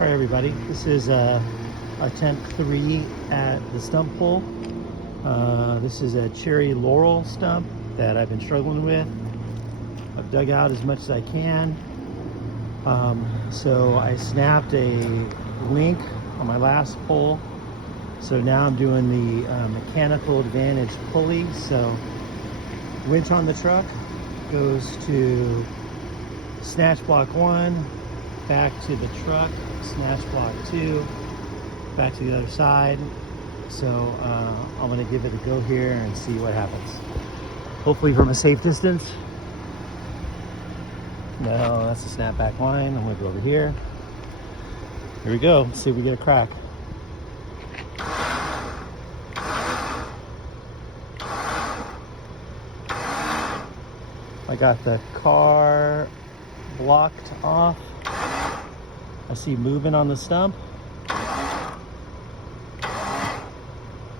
All right, everybody, this is attempt 3 at the stump pull. This is a cherry laurel stump that I've been struggling with. I've dug out as much as I can. So I snapped a link on my last pull. So now I'm doing the mechanical advantage pulley. So winch on the truck goes to snatch block 1, back to the truck, snatch block 2, back to the other side. So I'm gonna give it a go here and see what happens. Hopefully from a safe distance. No, that's the snapback line. I'm gonna go over here. Here we go. Let's see if we get a crack. I got the car blocked off. I see movement on the stump.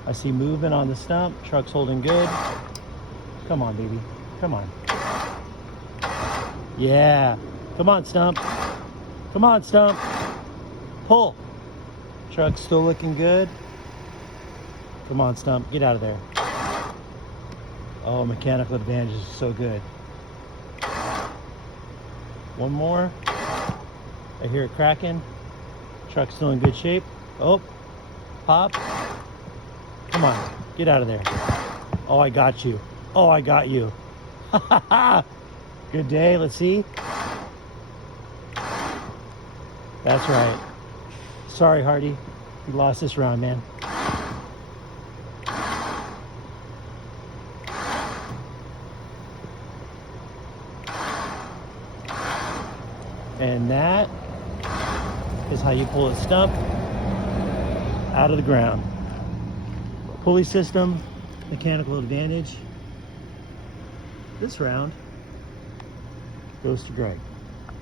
I see movement on the stump. Truck's holding good. Come on, baby. Come on. Yeah. Come on, stump. Come on, stump. Pull. Truck's still looking good. Come on, stump. Get out of there. Oh, mechanical advantage is so good. One more. I hear it cracking. Truck's still in good shape. Oh, pop. Come on, get out of there. Oh, I got you. Oh, I got you. Good day, let's see. That's right. Sorry, Hardy. You lost this round, man. And that is how you pull a stump out of the ground. Pulley system, mechanical advantage. This round goes to Greg.